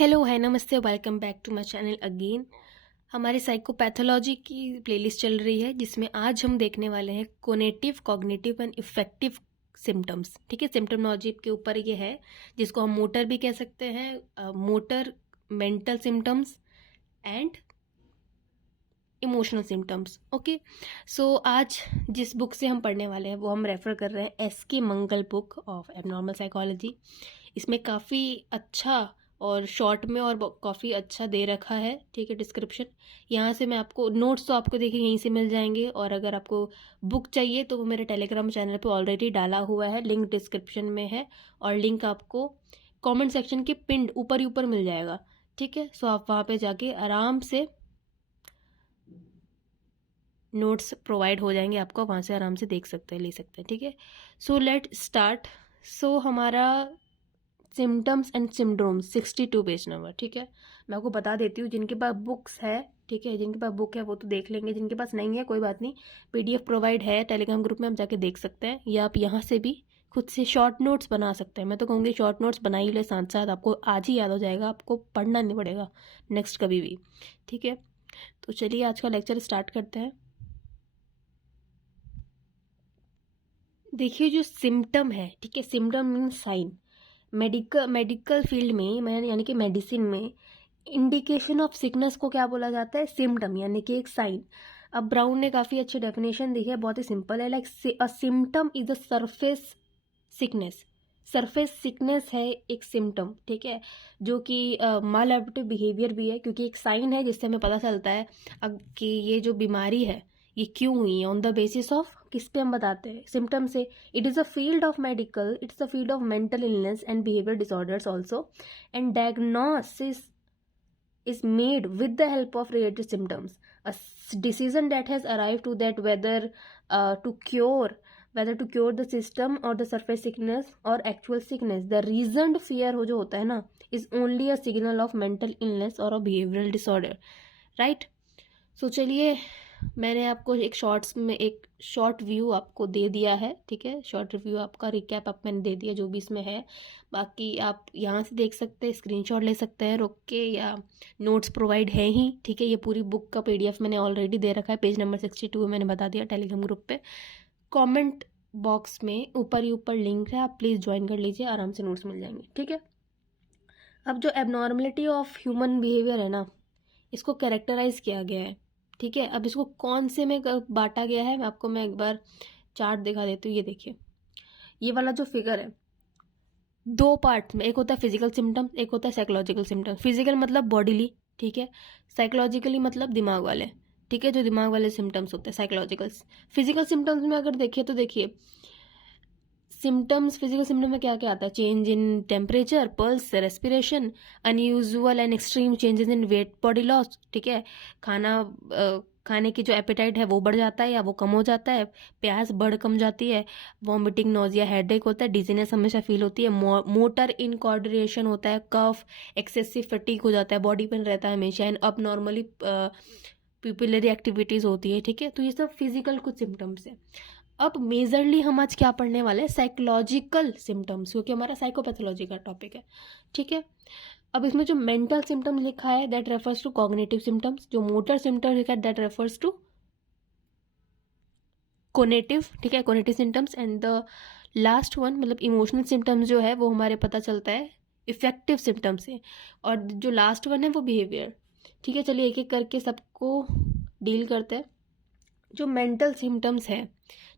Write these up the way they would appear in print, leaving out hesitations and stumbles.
Hello है नमस्ते welcome back to my channel again. हमारी साइकोपैथोलॉजी की प्लेलिस्ट चल रही है जिसमें आज हम देखने वाले हैं conative cognitive and affective symptoms. ठीक है, सिम्टोमोलॉजी के ऊपर ये है जिसको हम मोटर भी कह सकते हैं, motor mental symptoms and emotional symptoms. Okay, so आज जिस बुक से हम पढ़ने वाले हैं वो हम रेफर कर रहे हैं SK. Mangal book of abnormal psychology. इसमें काफ़ी अच्छा और शॉर्ट में और काफ़ी अच्छा दे रखा है। ठीक है, डिस्क्रिप्शन यहाँ से मैं आपको नोट्स तो आपको देखिए यहीं से मिल जाएंगे, और अगर आपको बुक चाहिए तो वो मेरे टेलीग्राम चैनल पे ऑलरेडी डाला हुआ है, लिंक डिस्क्रिप्शन में है और लिंक आपको कमेंट सेक्शन के पिंड ऊपर ही ऊपर मिल जाएगा। ठीक है, सो आप वहाँ पे जाके आराम से नोट्स प्रोवाइड हो जाएंगे आपको, वहाँ से आराम से देख सकते हैं, ले सकते हैं। ठीक है, सो लेट स्टार्ट। सो हमारा symptoms and syndromes 62 page number. ठीक है, मैं आपको बता देती हूँ, जिनके पास बुक्स है, ठीक है, जिनके पास बुक है वो तो देख लेंगे, जिनके पास नहीं है कोई बात नहीं, पीडीएफ प्रोवाइड है टेलीग्राम ग्रुप में, आप जाके देख सकते हैं, या आप यहाँ से भी खुद से शॉर्ट नोट्स बना सकते हैं। मैं तो कहूँगी शॉर्ट नोट्स बना ही ले, साथ साथ आपको आज ही याद हो जाएगा, आपको पढ़ना नहीं पड़ेगा नेक्स्ट कभी भी। ठीक है, तो चलिए आज का लेक्चर स्टार्ट करते हैं। देखिए जो सिम्टम है, ठीक है, symptom means sign. Medical field में यानी कि मेडिसिन में इंडिकेशन ऑफ सिकनेस को क्या बोला जाता है? सिम्टम, यानी कि एक साइन। अब ब्राउन ने काफ़ी अच्छी डेफिनेशन दी है, बहुत ही सिंपल है, like a symptom is a surface sickness. Surface sickness है एक सिम्टम, ठीक है, जो कि मालएडेप्टिव बिहेवियर भी है, क्योंकि एक साइन है जिससे हमें पता चलता है कि ये जो बीमारी है ये क्यों हुई है, ऑन द बेसिस ऑफ किस पे हम बताते हैं, सिम्टम से। It is a field of medical, it's a field of mental illness and behaviour disorders also, and diagnosis is made with the help of related symptoms. A decision that has arrived to that to cure whether to cure the system or the surface sickness or actual sickness, the reasoned fear हो जो होता है ना, is only a signal of mental illness or a behavioral disorder, right? सो चलिए, मैंने आपको एक shorts में एक शॉर्ट व्यू आपको दे दिया है। ठीक है, शॉर्ट रिव्यू आपका रिकैप आप मैंने दे दिया जो भी इसमें है। बाकी आप यहाँ से देख सकते हैं, स्क्रीनशॉट ले सकते हैं रोक के, या नोट्स प्रोवाइड है ही। ठीक है, ये पूरी बुक का पीडीएफ मैंने ऑलरेडी दे रखा है, पेज नंबर 62 मैंने बता दिया टेलीग्राम ग्रुप पे। कमेंट बॉक्स में ऊपर ही ऊपर लिंक है, आप प्लीज़ ज्वाइन कर लीजिए, आराम से नोट्स मिल जाएंगे। ठीक है, अब जो एबनॉर्मलिटी ऑफ ह्यूमन बिहेवियर है ना, इसको कैरेक्टराइज किया गया है। ठीक है, अब इसको कौन से में बांटा गया है, मैं एक बार चार्ट दिखा देती हूँ। ये देखिए, ये वाला जो फिगर है, दो पार्ट में, एक होता है फिजिकल सिम्टम्स, एक होता है साइकोलॉजिकल सिम्टम्स। फिजिकल मतलब बॉडीली, ठीक है, साइकोलॉजिकली मतलब दिमाग वाले। ठीक है, जो दिमाग वाले सिम्टम्स होते हैं साइकोलॉजिकल। फिजिकल सिम्टम्स में अगर देखिए तो देखिए, सिम्टम्स, फिजिकल सिम्टम में क्या क्या आता है? Change in temperature, pulse, respiration, unusual and extreme changes in weight, body loss. ठीक है, खाने की जो एपेटाइट है वो बढ़ जाता है या वो कम हो जाता है, प्यास बढ़ कम जाती है, वॉमिटिंग, नोजिया, हेडेक होता है, डिजीनेस हमेशा फील होती है, मोटर इनकोऑर्डिनेशन होता है, कफ, एक्सेसिव फटीग हो जाता है, बॉडी पेन रहता है हमेशा, एंड अब नॉर्मली पिपुलरी एक्टिविटीज़ होती है। ठीक है, तो ये सब फिजिकल कुछ सिम्टम्स है। अब मेजरली हम आज क्या पढ़ने वाले हैं? साइकोलॉजिकल सिम्टम्स, क्योंकि हमारा साइकोपैथोलॉजी का टॉपिक है। ठीक है, अब इसमें जो मेंटल सिम्टम लिखा है that refers to cognitive symptoms, जो मोटर सिम्टम लिखा है दैट रेफर्स टू कोनेटिव। ठीक है, conative symptoms, and the last one मतलब इमोशनल सिम्टम्स जो है वो हमारे पता चलता है इफेक्टिव सिम्टम्स से, और जो लास्ट वन है वो बिहेवियर। ठीक है, चलिए एक एक करके सबको डील करते हैं। जो मेंटल सिम्टम्स है,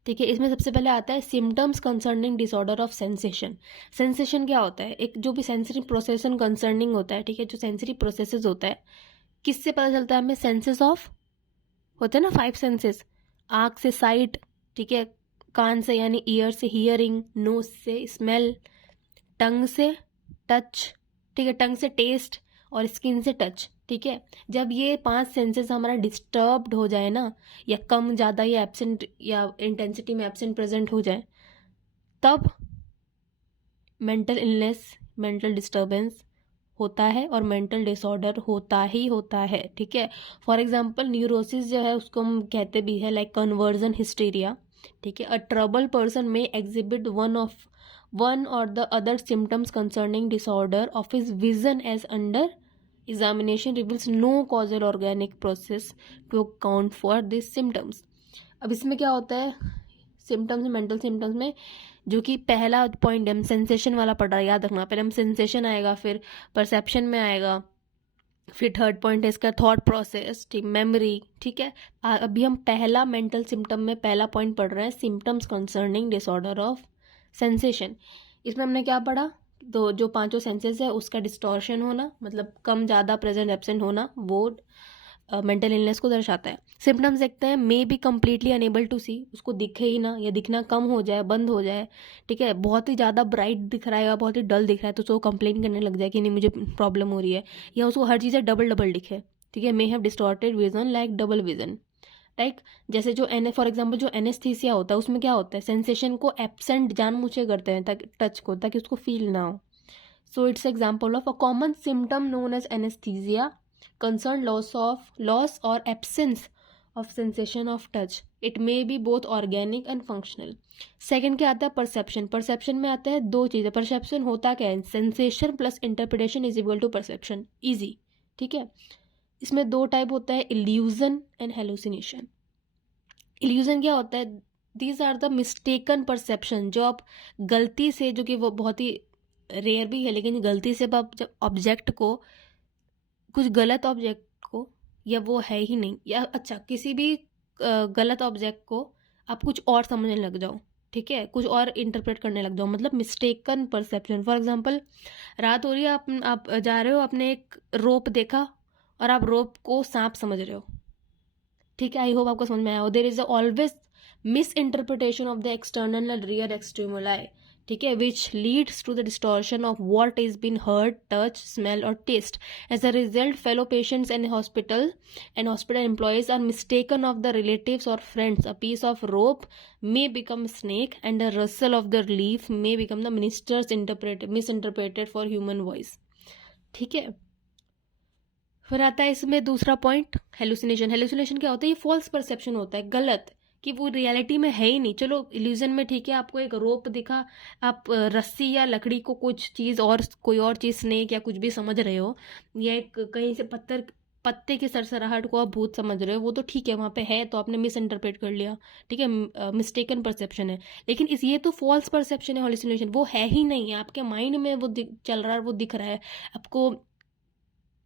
ठीक है, इसमें सबसे पहले आता है symptoms concerning disorder of sensation. Sensation क्या होता है? एक जो भी सेंसरी प्रोसेसन कंसर्निंग होता है, ठीक है, जो सेंसरी प्रोसेसेस होता है, किससे पता चलता है हमें? सेंसेस ऑफ होते हैं ना, 5 सेंसेस, आँख से साइट, ठीक है, कान से यानी ईयर से हियरिंग, नोज से स्मेल, टंग से टच, ठीक है, टंग से टेस्ट, और स्किन से टच। ठीक है, जब ये 5 सेंसेस हमारा डिस्टर्ब्ड हो जाए ना, या कम ज़्यादा या एब्सेंट या इंटेंसिटी में एब्सेंट प्रेजेंट हो जाए, तब मेंटल इलनेस, मेंटल डिस्टर्बेंस होता है और मेंटल डिसऑर्डर होता ही होता है। ठीक है, फॉर एग्जांपल न्यूरोसिस जो है उसको हम कहते भी है लाइक कन्वर्जन हिस्टीरिया। ठीक है, अ ट्रबल पर्सन में exhibit one or the other symptoms concerning disorder of his vision as under examination reveals no causal organic process to account for these symptoms. अब इसमें क्या होता है सिम्टम्स, मेंटल सिम्टम्स में, जो कि पहला पॉइंट हम सेंसेशन वाला पढ़ रहा है, याद रखना, पहले हम सेंसेशन आएगा, फिर परसेप्शन में आएगा, फिर थर्ड पॉइंट है इसका थॉट प्रोसेस, ठीक, मेमोरी, ठीक है। अभी हम पहला मेंटल सिम्टम में पहला पॉइंट पढ़ रहे हैं, symptoms concerning disorder of sensation. इसमें हमने क्या पढ़ा, तो जो पांचों सेंसेस है उसका डिस्टॉर्शन होना, मतलब कम ज़्यादा, प्रेजेंट एब्सेंट होना, वो मेंटल इलनेस को दर्शाता है। सिम्टम्स देखते हैं, may be completely unable to see, उसको दिखे ही ना, या दिखना कम हो जाए, बंद हो जाए, ठीक है, बहुत ही ज़्यादा ब्राइट दिख रहा है या बहुत ही डल दिख रहा है तो उसको कंप्लेन करने लग जाए कि नहीं मुझे प्रॉब्लम हो रही है, या उसको हर चीज़ें डबल डबल दिखे, ठीक है। May have distorted vision like double vision, like जैसे जो फॉर एग्जाम्पल जो एनेस्थीसिया होता है उसमें क्या होता है, सेंसेशन को एब्सेंट जानबूझे करते हैं ताकि टच को, ताकि उसको फील ना हो। So it's example of a common symptom known as anaesthesia concern loss or absence of sensation of touch. It may be both organic and functional. Second क्या आता है, परसेप्शन। परसेप्शन में आता है दो चीज़ें। परसेप्शन होता क्या है, sensation plus interpretation is equal to perception, easy, ठीक है। इसमें दो टाइप होता है, इल्यूजन एंड हेलुसिनेशन। इल्यूजन क्या होता है, these are the mistaken perception, जो आप गलती से, जो कि वो बहुत ही रेयर भी है, लेकिन गलती से आप जब ऑब्जेक्ट को, कुछ गलत ऑब्जेक्ट को, या वो है ही नहीं, या अच्छा किसी भी गलत ऑब्जेक्ट को आप कुछ और समझने लग जाओ, ठीक है, कुछ और इंटरप्रेट करने लग जाओ, मतलब मिस्टेकन परसेप्शन। फॉर एग्जांपल रात हो रही है, आप जा रहे हो, आपने एक रोप देखा और आप रोप को सांप समझ रहे हो, ठीक है। आई होप आपको समझ में आया हो। There is always misinterpretation of the external and real stimuli, ठीक है, which leads to the distortion of what is been heard, touch, smell और taste. As a result fellow patients and hospital employees are mistaken of the relatives और friends. A piece of rope may become snake and a rustle of the leaf may become the minister's misinterpreted for human voice, ठीक है। फिर आता है इसमें दूसरा point, hallucination. Hallucination क्या होता है, ये फॉल्स परसेप्शन होता है, गलत, कि वो रियलिटी में है ही नहीं। चलो इल्यूजन में ठीक है, आपको एक रोप दिखा, आप रस्सी या लकड़ी को कुछ चीज़ और कोई और चीज़, स्नेक या कुछ भी समझ रहे हो, या एक कहीं से पत्ते की सरसराहट को आप भूत समझ रहे हो, वो तो ठीक है, वहाँ पे है तो आपने मिस इंटरप्रेट कर लिया, ठीक है, मिस्टेकन परसेप्शन है। लेकिन ये तो फॉल्स परसेप्शन है, हेलुसिनेशन, वो है ही नहीं है, आपके माइंड में वो चल रहा है, वो दिख रहा है आपको।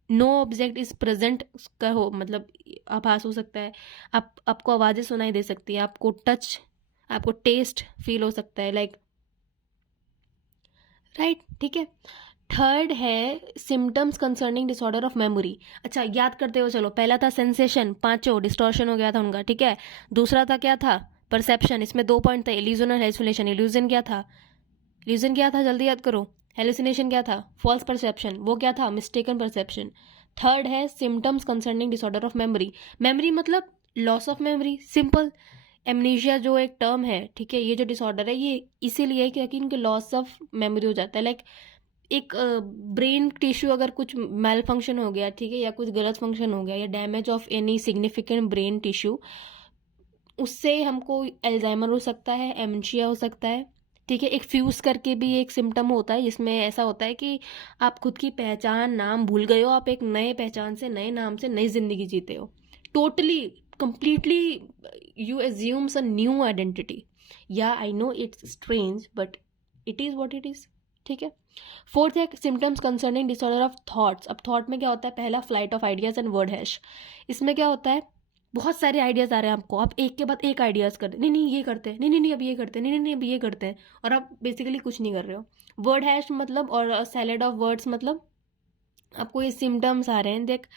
नो ऑब्जेक्ट इज प्रेजेंट का हो, मतलब आभास हो सकता है, आपको आवाज़ें सुनाई दे सकती है, आपको टच, आपको टेस्ट फील हो सकता है, लाइक, राइट, ठीक है। थर्ड है symptoms concerning disorder of memory. अच्छा याद करते हो, चलो पहला था सेंसेशन, पांचों डिस्टॉर्शन हो गया था उनका, ठीक है। दूसरा था क्या था, परसेप्शन, इसमें दो पॉइंट थे, इल्यूजन और हेलुसिनेशन। इल्यूजन क्या था, जल्दी याद करो। हेलुसिनेशन क्या था, फॉल्स परसेप्शन, वो क्या था, मिस्टेकन परसेप्शन। थर्ड है symptoms concerning disorder of memory. Memory मतलब loss of memory, simple. Amnesia जो एक टर्म है, ठीक है, ये जो डिसऑर्डर है ये इसीलिए क्योंकि इनके लॉस ऑफ मेमोरी हो जाता है। लाइक एक ब्रेन टिश्यू अगर कुछ मेल फंक्शन हो गया, ठीक है, या कुछ गलत फंक्शन हो गया, या damage of any significant brain tissue, उससे हमको एल्जाइमर हो सकता है, एमनीशिया हो सकता है, ठीक है। एक फ्यूज करके भी एक सिम्टम होता है, जिसमें ऐसा होता है कि आप खुद की पहचान, नाम भूल गए हो, आप एक नए पहचान से, नए नाम से नई जिंदगी जीते हो, totally completely you assumes a new identity. Yeah I know it's strange but it is what it is, ठीक है। फोर्थ है symptoms concerning disorder of thoughts. अब थॉट में क्या होता है, पहला flight of ideas and word hash. इसमें क्या होता है, बहुत सारे आइडियाज आ रहे हैं आपको, आप एक के बाद एक आइडियाज करते, नहीं नहीं ये करते हैं, नहीं नहीं नहीं अब ये करते हैं, नहीं नहीं नहीं अब ये करते हैं, और आप बेसिकली कुछ नहीं कर रहे हो। वर्ड हैश मतलब, और सैलेड ऑफ वर्ड्स मतलब, आपको ये सिम्टम्स आ रहे हैं, देख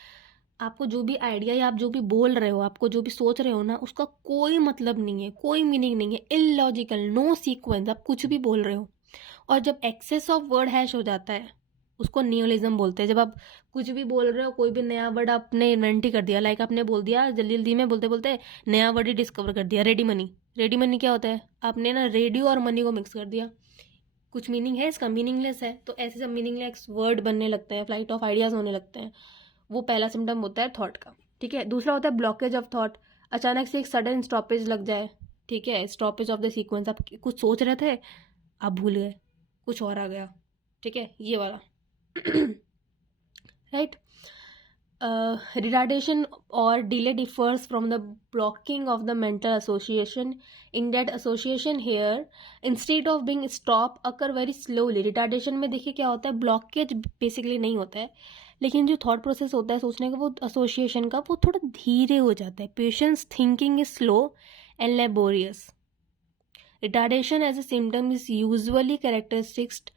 आपको जो भी आइडिया या आप जो भी बोल रहे हो, आपको जो भी सोच रहे हो ना, उसका कोई मतलब नहीं है, कोई मीनिंग नहीं है, इलॉजिकल, नो सीक्वेंस, आप कुछ भी बोल रहे हो। और जब एक्सेस ऑफ वर्ड हैश हो जाता है, उसको नियोलिज्म बोलते हैं। जब आप कुछ भी बोल रहे हो, कोई भी नया वर्ड आपने इन्वेंट ही कर दिया, लाइक आपने बोल दिया जल्दी जल्दी में बोलते बोलते नया वर्ड ही डिस्कवर कर दिया, रेडी मनी। रेडी मनी क्या होता है, आपने ना रेडियो और मनी को मिक्स कर दिया, कुछ मीनिंग है इसका, मीनिंगलेस है। तो ऐसे सब मीनिंगलेस वर्ड बनने लगते हैं, फ्लाइट ऑफ आइडियाज होने लगते हैं, वो पहला सिम्टम होता है थॉट का, ठीक है। दूसरा होता है ब्लॉकेज ऑफ थॉट, अचानक से एक सडन स्टॉपेज लग जाए, ठीक है, स्टॉपेज ऑफ द सीक्वेंस, आप कुछ सोच रहे थे, आप भूल गए, कुछ और आ गया, ठीक है, ये वाला right. Retardation or delay differs from the blocking of the mental association. In that association here, instead of being stop, occur very slowly. Retardation में देखिए क्या होता है, ब्लॉकेज बेसिकली नहीं होता है, लेकिन जो थॉट प्रोसेस होता है सोचने का, वो एसोसिएशन का, वो थोड़ा धीरे हो जाता है. Patience thinking is slow and laborious. Retardation as a symptom is usually characteristic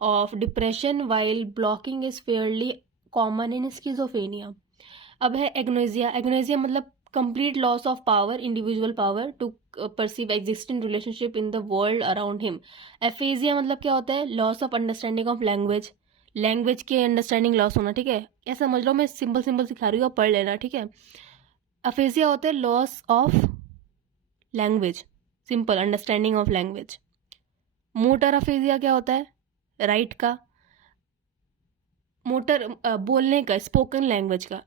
of depression, while blocking is fairly common in schizophrenia. अब है एग्नोजिया. एग्नोजिया मतलब complete loss of power, individual power to perceive existing relationship in the world around him. Aphasia मतलब क्या होता है, loss of understanding of language, language के understanding loss होना, ठीक है. ऐसा समझ लो, मैं सिंपल सिंपल सिखा रही हूँ, पढ़ लेना, ठीक है. एफेजिया होता है loss of language, simple understanding of language. Motor aphasia क्या होता है, राइट का, मोटर बोलने का, स्पोकन लैंग्वेज का.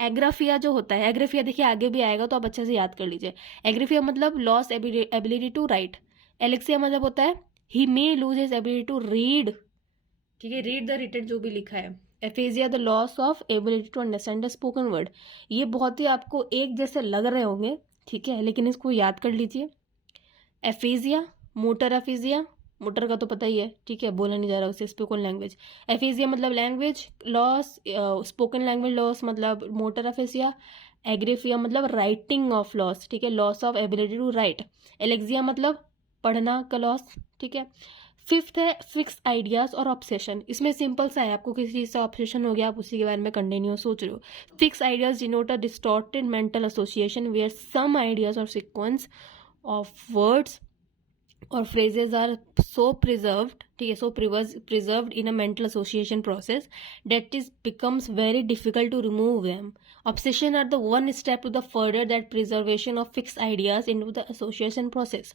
एग्राफिया जो होता है, एग्राफिया देखिए आगे भी आएगा तो आप अच्छे से याद कर लीजिए. एग्राफिया मतलब loss ability to write. Alexia मतलब होता है he may lose his ability to read, ठीक है, रीड द रिटन जो भी लिखा है. Aphasia the loss of ability to understand the spoken word. ये बहुत ही आपको एक जैसे लग रहे होंगे, ठीक है, लेकिन इसको याद कर लीजिए. एफेजिया, मोटर एफेजिया, मोटर का तो पता ही है, ठीक है, बोला नहीं जा रहा उसे. स्पोकन लैंग्वेज, एफेजिया मतलब language loss, spoken language loss मतलब मोटर एफेजिया. एग्रेफिया मतलब राइटिंग ऑफ लॉस, ठीक है, loss of ability to write. Alexia मतलब पढ़ना का लॉस, ठीक है. फिफ्थ है फिक्स आइडियाज और ऑब्सेशन. इसमें सिंपल सा है, आपको किसी चीज़ से ऑब्सेशन हो गया, आप उसी के बारे में कंटिन्यू सोच रहे हो. Fix ideas denote a distorted mental association where some ideas or sequence of words or phrases are so preserved, ठीक है, so preserved in a mental association process that it becomes very difficult to remove them. Obsession are the one step to the further that preservation of fixed ideas into the association process.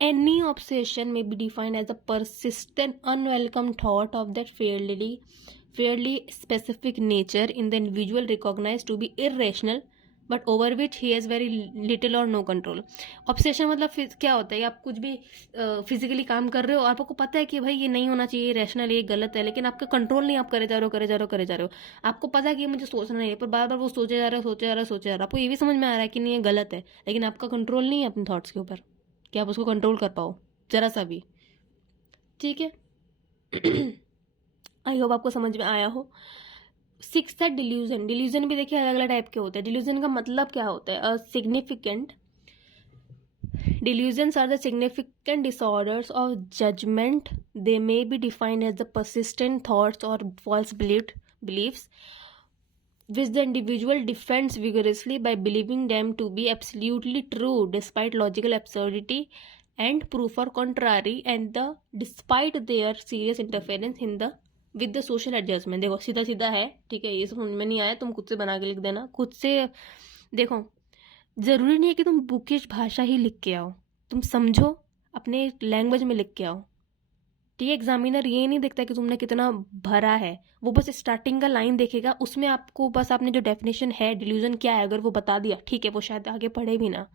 Any obsession may be defined as a persistent, unwelcome thought of that fairly specific nature in the individual recognized to be irrational, but over which he has very little और no control. Obsession मतलब क्या होता है, आप कुछ भी physically काम कर रहे हो, आपको पता है कि भाई ये नहीं होना चाहिए, रैशनल, ये गलत है, लेकिन आपका कंट्रोल नहीं, आप करे जा रहे हो. आपको पता है कि मुझे सोचना नहीं है, पर बार बार वो सोचे जा रहे हो. आपको ये भी समझ में आ रहा है कि नहीं ये गलत है, लेकिन आपका कंट्रोल नहीं है अपने थॉट्स के ऊपर कि आप उसको कंट्रोल कर पाओ जरा सा भी, ठीक है. आई होप आपको समझ में आया हो. सिक्स्थ है डिल्यूजन. डिल्यूजन भी देखिए अलग अलग टाइप के होते हैं. डिल्यूजन का मतलब क्या होता है, significant. Delusions are the significant disorders of judgment. They may be defined as the persistent thoughts or false beliefs which the individual defends vigorously by believing them to be absolutely true despite logical absurdity and proof or contrary, and despite their serious interference in the with the social adjustment. देखो सीधा सीधा है, ठीक है, ये समझ में नहीं आया तुम खुद से बना के लिख देना, खुद से. देखो ज़रूरी नहीं है कि तुम बुकिश भाषा ही लिख के आओ, तुम समझो अपने लैंग्वेज में लिख के आओ, ठीक है. एग्जामिनर ये नहीं देखता कि तुमने कितना भरा है, वो बस स्टार्टिंग का लाइन देखेगा, उसमें आपको बस आपने जो डेफिनेशन है डिल्यूजन क्या है अगर वो बता दिया, ठीक है, वो शायद आगे पढ़े भी ना,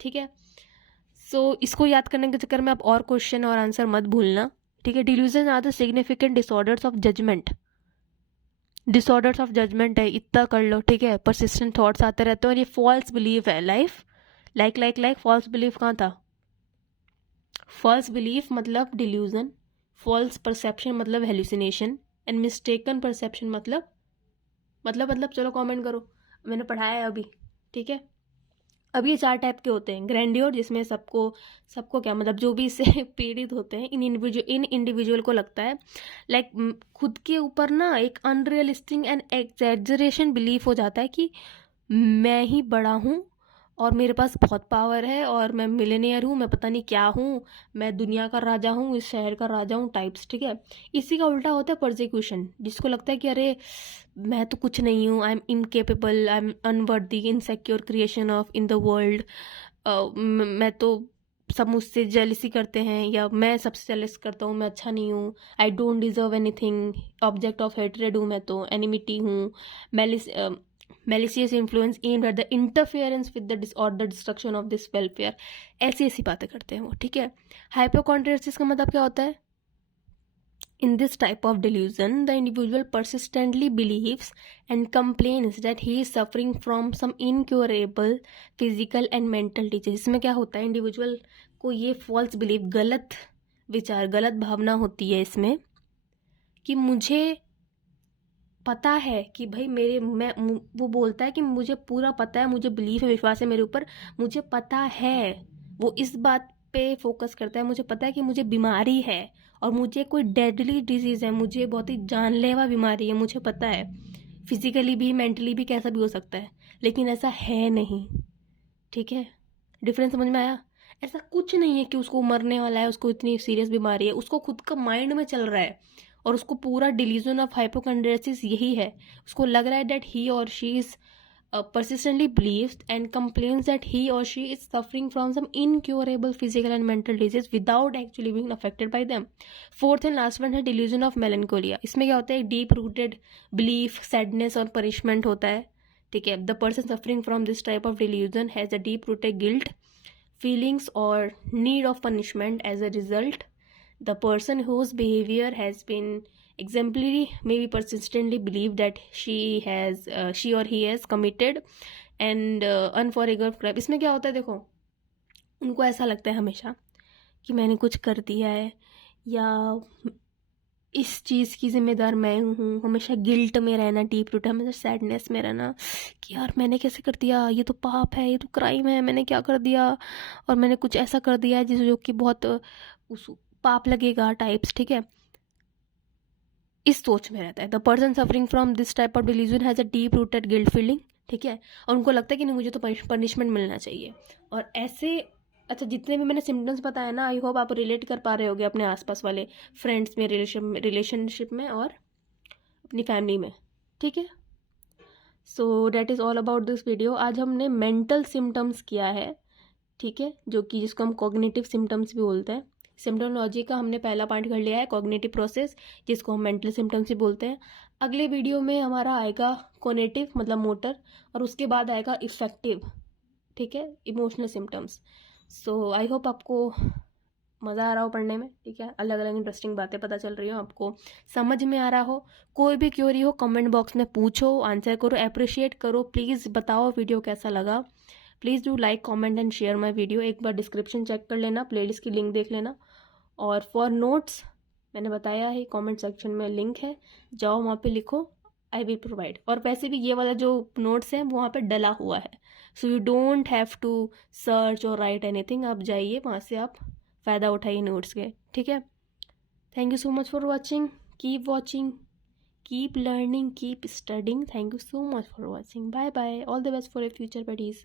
ठीक है. सो इसको याद करने के चक्कर में आप और क्वेश्चन और आंसर मत भूलना, ठीक है. Delusion are the significant disorders of judgement. Disorders of judgement है, इतना कर लो, ठीक है. परसिस्टेंट थॉट्स आते रहते हैं और ये फॉल्स बिलीफ है. लाइक फॉल्स बिलीफ कहाँ था, फॉल्स बिलीफ मतलब डिल्यूजन, फॉल्स परसेप्शन मतलब हेल्यूसिनेशन, एंड मिस्टेकन परसेप्शन मतलब चलो कमेंट करो, मैंने पढ़ाया है अभी, ठीक है. अब ये 4 टाइप के होते हैं. ग्रैंडियोर जिसमें सबको क्या मतलब जो भी इससे पीड़ित होते हैं, इन इंडिविजुअल को लगता है लाइक खुद के ऊपर ना एक अनरियलिस्टिक एंड एक्सैजरेशन बिलीफ हो जाता है कि मैं ही बड़ा हूँ और मेरे पास बहुत पावर है और मैं मिलेनियर हूँ, मैं पता नहीं क्या हूँ, मैं दुनिया का राजा हूँ, इस शहर का राजा हूँ टाइप्स, ठीक है. इसी का उल्टा होता है परसिक्यूशन, जिसको लगता है कि अरे मैं तो कुछ नहीं हूँ, I am incapable, I am unworthy, insecure creation of in the world, मैं तो सब मुझसे जेलिसी करते हैं या मैं सबसे जेलिस करता हूँ, मैं अच्छा नहीं हूँ, I don't deserve anything, object of hatred हूँ मैं तो, एनिमिटी हूँ, malicious influence aimed at the interference with the destruction of this welfare. ऐसी बातें करते हैं वो, ठीक है. हाइपोकॉन्ड्रियोसिस का मतलब क्या होता है, In this type of delusion, the individual persistently believes and complains that he is suffering from some incurable physical and mental disease. इसमें क्या होता है, इंडिविजुअल को ये फॉल्स बिलीफ, गलत विचार, गलत भावना होती है इसमें कि मुझे पता है कि भाई वो बोलता है कि मुझे पूरा पता है, मुझे बिलीफ है, विश्वास है मेरे ऊपर, मुझे पता है, वो इस बात पे फोकस करता है, मुझे पता है कि मुझे बीमारी है और मुझे कोई डेडली डिजीज़ है, मुझे बहुत ही जानलेवा बीमारी है, मुझे पता है, फिजिकली भी मेंटली भी कैसा भी हो सकता है, लेकिन ऐसा है नहीं। ठीक है, डिफरेंस समझ में आया? ऐसा कुछ नहीं है कि उसको मरने वाला है, उसको इतनी सीरियस बीमारी है, उसको खुद का माइंड में चल रहा है और उसको पूरा डिलीजन ऑफ हाइपोकॉन्ड्रियासिस यही है। उसको लग रहा है दैट ही और she is persistently believes and complains that he or she is suffering from some incurable physical and mental disease without actually being affected by them. Fourth and last one है delusion of melancholia. इसमें क्या होता है, deep rooted belief, sadness और punishment होता है। ठीक है, the person suffering from this type of delusion has a deep rooted guilt, feelings or need of punishment as a result. The person whose behavior has been exemplary may be persistently believe that she or he has committed and unforgivable crime. इसमें क्या होता है, देखो उनको ऐसा लगता है हमेशा कि मैंने कुछ कर दिया है या इस चीज़ की जिम्मेदार मैं हूँ, हमेशा गिल्ट में रहना, डीप रूट, हमेशा सैडनेस में रहना कि यार मैंने कैसे कर दिया, ये तो पाप है, ये तो क्राइम है, मैंने क्या कर दिया और मैंने कुछ ऐसा कर दिया जिस जो कि बहुत उस पाप लगेगा टाइप्स। ठीक है, इस सोच में रहता है। The person suffering from this type of delusion has a deep rooted guilt feeling. ठीक है, और उनको लगता है कि नहीं मुझे तो पनिशमेंट मिलना चाहिए। और ऐसे अच्छा, जितने भी मैंने सिम्टम्स बताए ना, आई होप आप रिलेट कर पा रहे होगे अपने आसपास वाले फ्रेंड्स में, रिलेशनशिप में और अपनी फैमिली में। ठीक है, so that is all about this video. आज हमने मेंटल सिम्टम्स किया है, ठीक है, जो कि जिसको हम कॉग्निटिव सिम्टम्स भी बोलते हैं। सिम्टोलॉजी का हमने पहला पार्ट कर लिया है, कॉग्निटिव प्रोसेस, जिसको हम मेंटल सिम्टम्स ही बोलते हैं। अगले वीडियो में हमारा आएगा कोनेटिव मतलब मोटर, और उसके बाद आएगा इफेक्टिव, ठीक है, emotional symptoms. So I hope आपको मज़ा आ रहा हो पढ़ने में। ठीक है, अलग अलग इंटरेस्टिंग बातें पता चल रही हो, आपको समझ में आ रहा हो। कोई भी क्वेरी हो कमेंट बॉक्स में पूछो, आंसर करो, अप्रिशिएट करो, प्लीज़ बताओ वीडियो कैसा लगा। Please do like comment and share my video. एक बार डिस्क्रिप्शन चेक कर लेना, प्लेलिस्ट की लिंक देख लेना। और फॉर नोट्स मैंने बताया है, कमेंट सेक्शन में लिंक है, जाओ वहाँ पे लिखो, आई विल प्रोवाइड। और वैसे भी ये वाला जो नोट्स हैं वहाँ पे डला हुआ है, so you don't have to search or write anything. आप जाइए वहाँ से, आप फ़ायदा उठाइए नोट्स के। ठीक है, thank you so much for watching, keep watching, keep learning, keep studying. Thank you so much for watching. Bye bye, all the best for your future buddies.